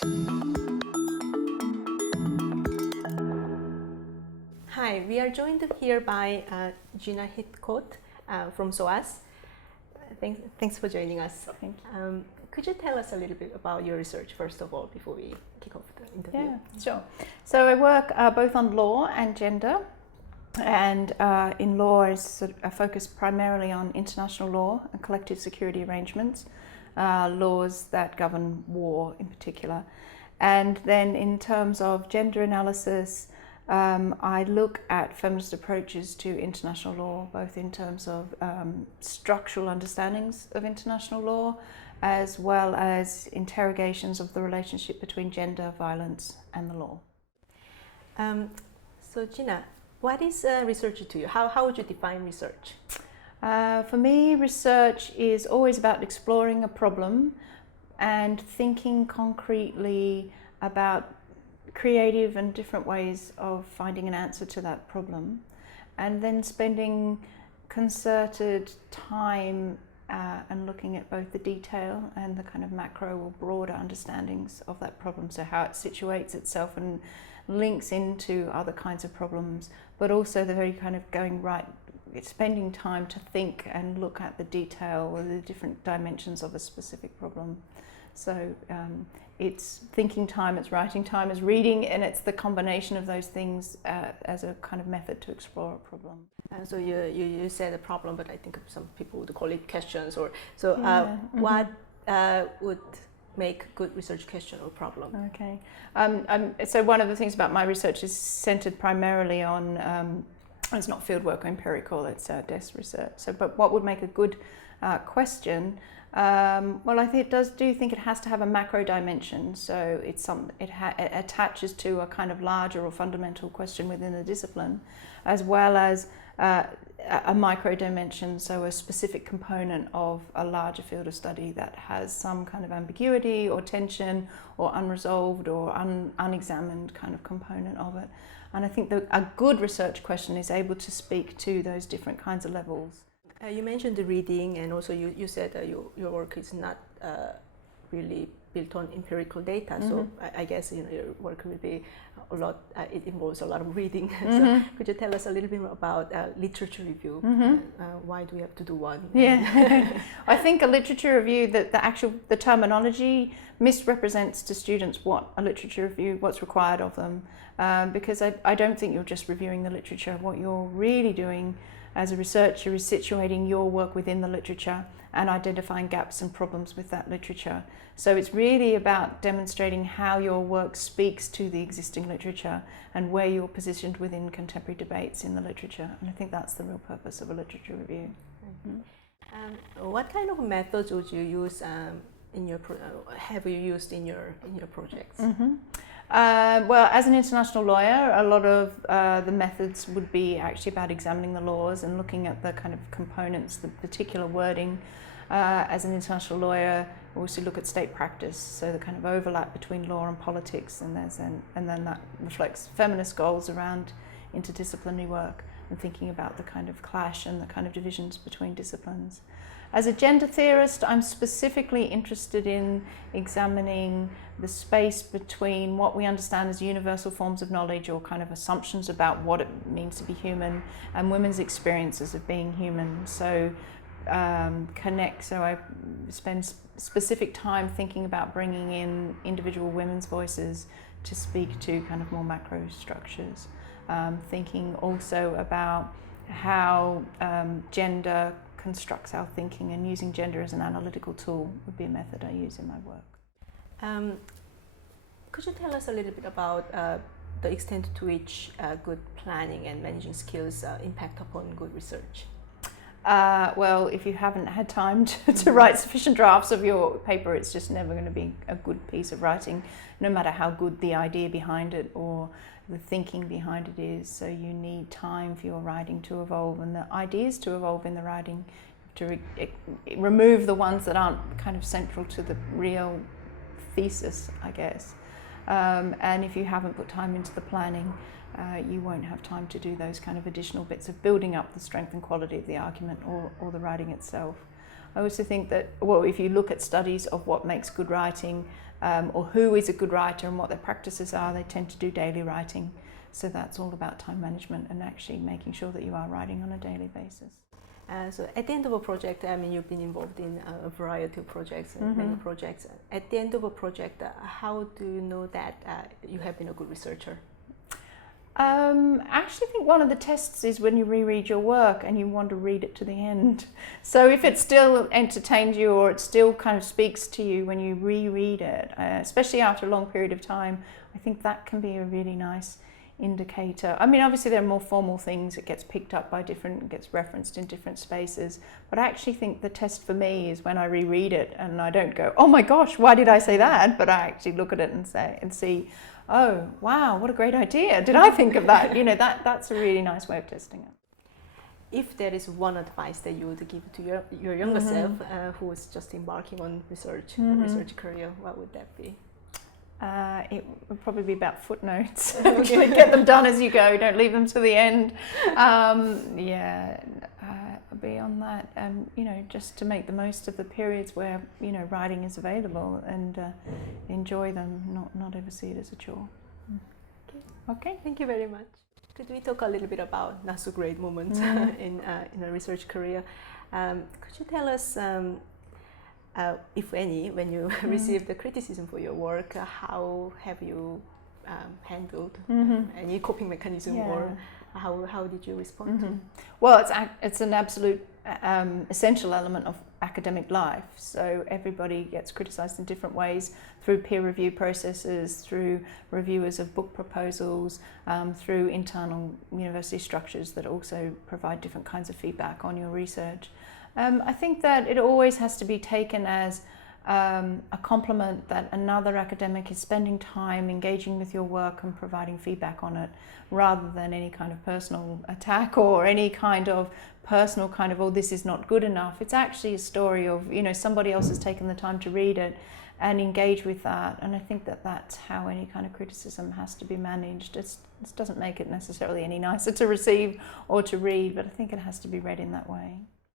Hi, we are joined here by Gina Heathcote from SOAS. Thanks for joining us. Thank you. Could you tell us a little bit about your research, first of all, before we kick off the interview? Yeah, sure. So I work both on law and gender, and in law I focus primarily on international law and collective security arrangements, laws that govern war in particular. And then in terms of gender analysis, I look at feminist approaches to international law, both in terms of structural understandings of international law, as well as interrogations of the relationship between gender, violence, and the law. So Gina, what is research to you? How would you define research? For me, research is always about exploring a problem and thinking concretely about creative and different ways of finding an answer to that problem, and then spending concerted time and looking at both the detail and the kind of macro or broader understandings of that problem, so how it situates itself and links into other kinds of problems, but also the very kind of spending time to think and look at the detail or the different dimensions of a specific problem. So it's thinking time, it's writing time, it's reading, and it's the combination of those things as a kind of method to explore a problem. So you said a problem, but I think some people would call it questions. What would make a good research question or problem? Okay. So one of the things about my research is centered primarily on, it's not fieldwork or empirical, it's desk research. So, but what would make a good question? Well, I think it has to have a macro dimension. So it attaches to a kind of larger or fundamental question within the discipline, as well as a micro dimension, so a specific component of a larger field of study that has some kind of ambiguity or tension or unresolved or unexamined kind of component of it. And I think that a good research question is able to speak to those different kinds of levels. You mentioned the reading, and also you said your work is not really built on empirical data. Mm-hmm. So I guess your work will be it involves a lot of reading. Mm-hmm. So could you tell us a little bit more about literature review? Mm-hmm. Why do we have to do one? Yeah, I think a literature review, the terminology misrepresents to students what a literature review, what's required of them, because I don't think you're just reviewing the literature. What you're really doing as a researcher is situating your work within the literature and identifying gaps and problems with that literature. So it's really about demonstrating how your work speaks to the existing literature and where you're positioned within contemporary debates in the literature. And I think that's the real purpose of a literature review. Mm-hmm. What kind of methods would you use have you used in your projects? Mm-hmm. Well, as an international lawyer, a lot of the methods would be actually about examining the laws and looking at the kind of components, the particular wording. As an international lawyer, we also look at state practice, so the kind of overlap between law and politics, and then that reflects feminist goals around interdisciplinary work and thinking about the kind of clash and the kind of divisions between disciplines. As a gender theorist, I'm specifically interested in examining the space between what we understand as universal forms of knowledge or kind of assumptions about what it means to be human and women's experiences of being human. So I spend specific time thinking about bringing in individual women's voices to speak to kind of more macro structures. Thinking also about how gender constructs our thinking, and using gender as an analytical tool would be a method I use in my work. Could you tell us a little bit about the extent to which good planning and managing skills impact upon good research? Well, if you haven't had time to write sufficient drafts of your paper, it's just never going to be a good piece of writing, no matter how good the idea behind it or the thinking behind it is. So you need time for your writing to evolve and the ideas to evolve in the writing, to remove the ones that aren't kind of central to the real thesis, I guess. And if you haven't put time into the planning, you won't have time to do those kind of additional bits of building up the strength and quality of the argument or the writing itself. I also think that, well, if you look at studies of what makes good writing, or who is a good writer and what their practices are, they tend to do daily writing. So that's all about time management and actually making sure that you are writing on a daily basis. So at the end of a project, I mean, you've been involved in a variety of projects, many projects. At the end of a project, how do you know that you have been a good researcher? I actually think one of the tests is when you reread your work and you want to read it to the end. So if it still entertains you or it still kind of speaks to you when you reread it, especially after a long period of time, I think that can be a really nice indicator. I mean, obviously there are more formal things. It gets picked up by different, gets referenced in different spaces. But I actually think the test for me is when I reread it and I don't go, oh my gosh, why did I say that? But I actually look at it and see, oh wow, what a great idea! Did I think of that? You know, that's a really nice way of testing it. If there is one advice that you would give to your younger self who is just embarking on research career, what would that be? It would probably be about footnotes. Get them done as you go. Don't leave them to the end. Beyond that, you know, just to make the most of the periods where, you know, writing is available and enjoy them. Not ever see it as a chore. Okay. Thank you very much. Could we talk a little bit about not so great moments in a research career? Could you tell us, if any, when you received the criticism for your work, how have you handled any coping mechanism, or how did you respond to? Well, it's an absolute essential element of academic life. So everybody gets criticised in different ways through peer review processes, through reviewers of book proposals, through internal university structures that also provide different kinds of feedback on your research. I think that it always has to be taken as a compliment that another academic is spending time engaging with your work and providing feedback on it, rather than any kind of personal attack or any kind of personal kind of, oh, this is not good enough. It's actually a story of, you know, somebody else has taken the time to read it and engage with that. And I think that that's how any kind of criticism has to be managed. It doesn't make it necessarily any nicer to receive or to read, but I think it has to be read in that way.